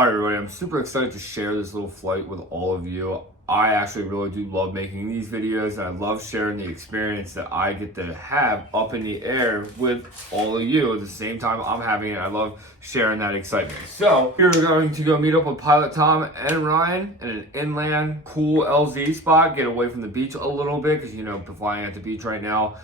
Hi everybody, I'm super excited to share this little flight with all of you. I actually really do love making these videos, and I love sharing the experience that I get to have up in the air with all of you at the same time I'm having it. I love sharing that excitement. So here we're going to go meet up with Pilot Tom and Ryan in an inland cool LZ spot, get away from the beach a little bit, because you know, flying at the beach right now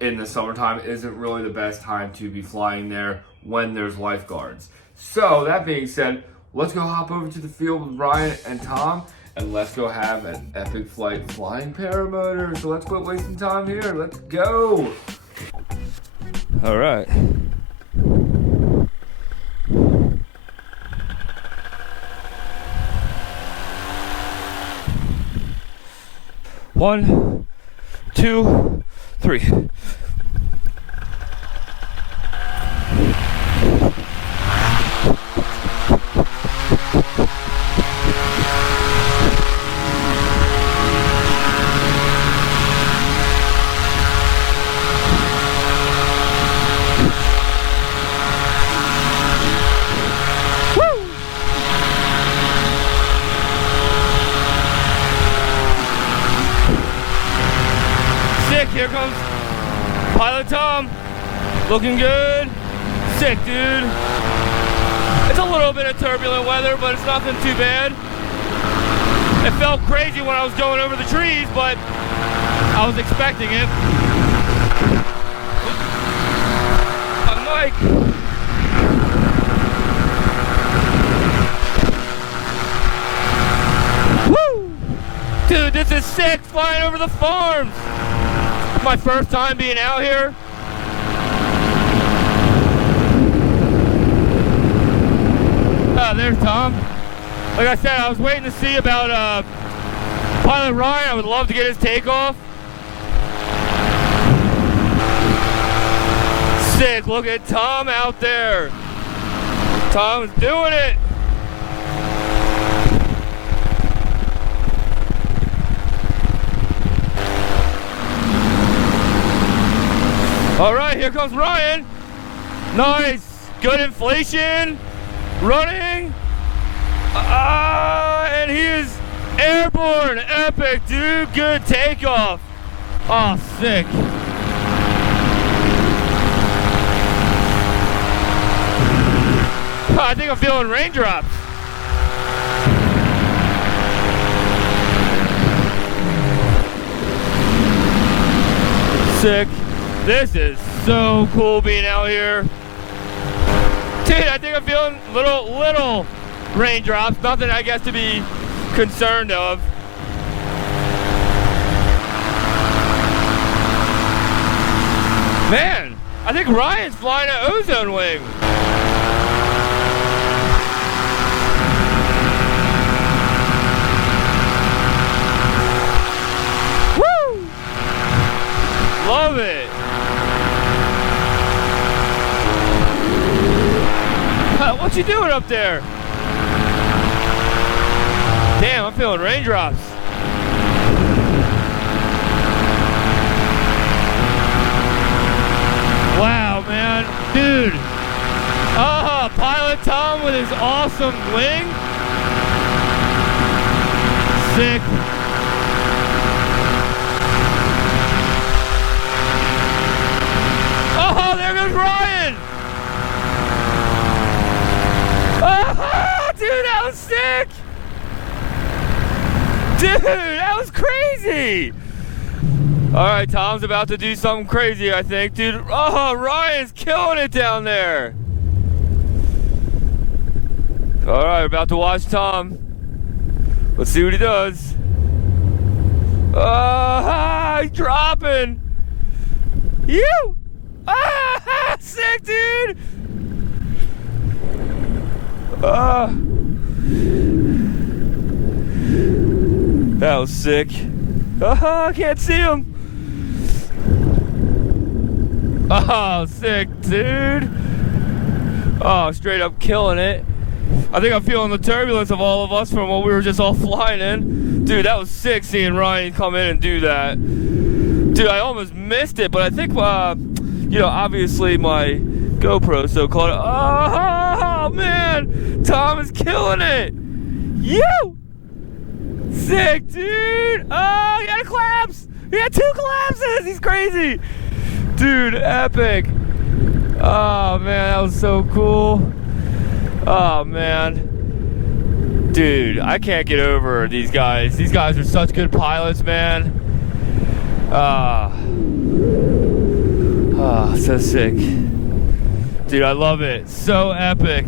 in the summertime isn't really the best time to be flying there when there's lifeguards. So that being said, let's go hop over to the field with Ryan and Tom, and let's go have an epic flight flying paramotors. So let's quit wasting time here. Let's go. All right. One, two, three. Here comes Pilot Tom, looking good. Sick, dude. It's a little bit of turbulent weather, but it's nothing too bad. It felt crazy when I was going over the trees, but I was expecting it. My mic. Woo! Dude, this is sick, flying over the farms. My first time being out here. Oh, there's Tom. Like I said, I was waiting to see about Pilot Ryan. I would love to get his takeoff. Sick, look at Tom out there. Tom's doing it. All right, here comes Ryan. Nice, good inflation, running. And he is airborne, epic, dude, good takeoff. Oh, sick. I think I'm feeling raindrops. Sick. This is so cool being out here. Dude, I think I'm feeling little raindrops. Nothing, I guess, to be concerned of. Man, I think Ryan's flying an ozone wing. Woo! Love it. What you doing up there? Damn, I'm feeling raindrops. Wow, man. Dude. Pilot Tom with his awesome wing. Sick. Oh, there goes Ryan. Dude, that was sick! Dude, that was crazy! Alright, Tom's about to do something crazy, I think. Dude, oh, Ryan's killing it down there! Alright, about to watch Tom. Let's see what he does. He's dropping! You! Sick, dude! That was sick. I can't see him. Oh, sick, dude. Oh, straight up killing it. I think I'm feeling the turbulence of all of us from what we were just all flying in. Dude, that was sick seeing Ryan come in and do that. Dude, I almost missed it, but I think, you know, obviously my GoPro so caught it. Oh, man, Tom is killing it. You sick, dude. Oh, he had a collapse. He had 2 collapses. He's crazy, dude. Epic. Oh man, that was so cool. Oh man, dude, I can't get over these guys. These guys are such good pilots, man. So sick. Dude, I love it. So epic.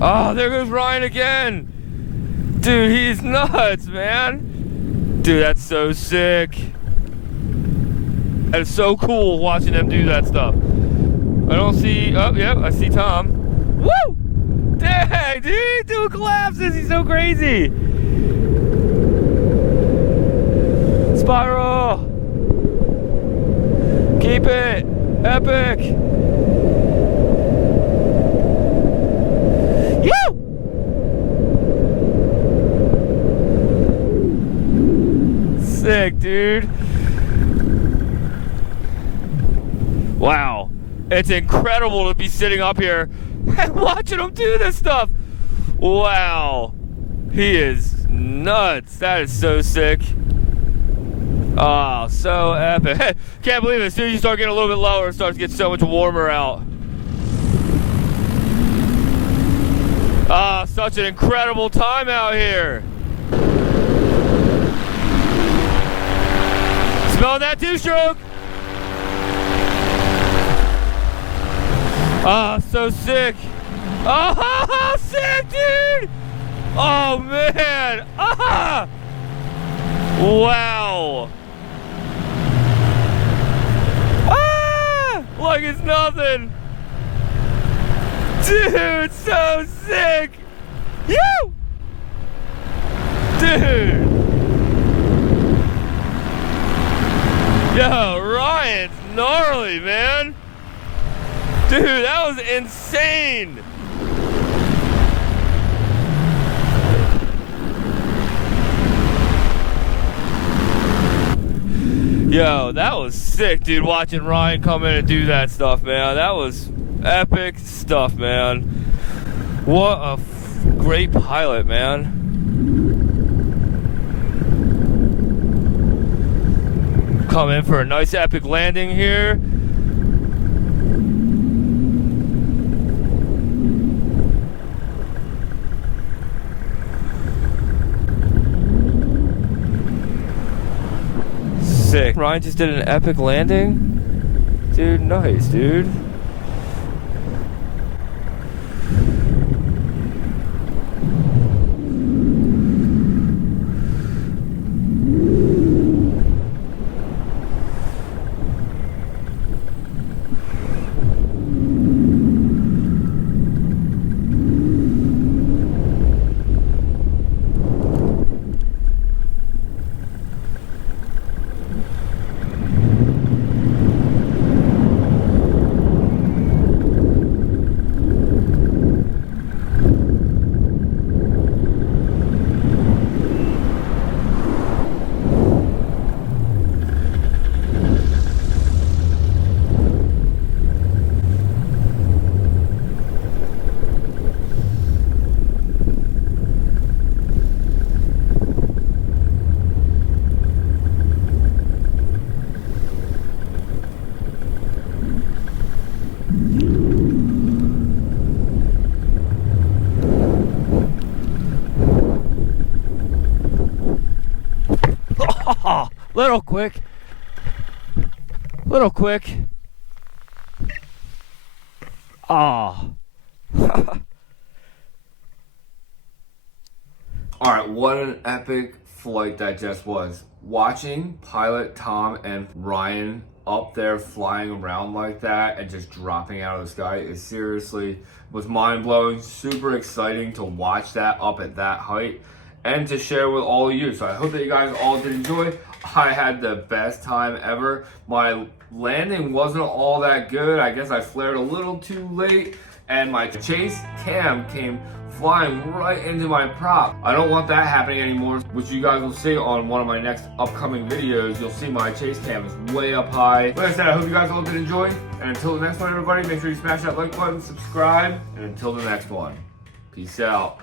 Oh, there goes Ryan again. Dude, he's nuts, man. Dude, that's so sick. That is so cool watching them do that stuff. I don't see, oh, yep, I see Tom. Woo! Dang, dude, he's doing collapses. He's so crazy. Spiral. Keep it. Epic. You! Sick, dude. Wow. It's incredible to be sitting up here and watching him do this stuff. Wow. He is nuts. That is so sick. Oh, so epic. Can't believe it. As soon as you start getting a little bit lower, it starts to get so much warmer out. Ah, such an incredible time out here. Smell that 2-stroke? Ah, so sick. Oh, sick, dude. Oh, man. Ah. Wow. Ah, like it's nothing. Dude, so sick. You. Dude. Yo, Ryan's gnarly, man. Dude, that was insane. Yo, that was sick, dude, watching Ryan come in and do that stuff, man. That was epic stuff, man. What a great pilot, man. Come in for a nice epic landing here. Sick. Ryan just did an epic landing. Dude, nice, dude. Little quick. Ah. Alright, what an epic flight that just was. Watching pilot Tom and Ryan up there flying around like that and just dropping out of the sky is seriously was mind-blowing. Super exciting to watch that up at that height and to share with all of you. So I hope that you guys all did enjoy. I had the best time ever. My landing wasn't all that good. I guess I flared a little too late and my chase cam came flying right into my prop. I don't want that happening anymore, which you guys will see on one of my next upcoming videos. You'll see my chase cam is way up high. Like I said, I hope you guys all did enjoy. And until the next one, everybody, make sure you smash that like button, subscribe, and until the next one, peace out.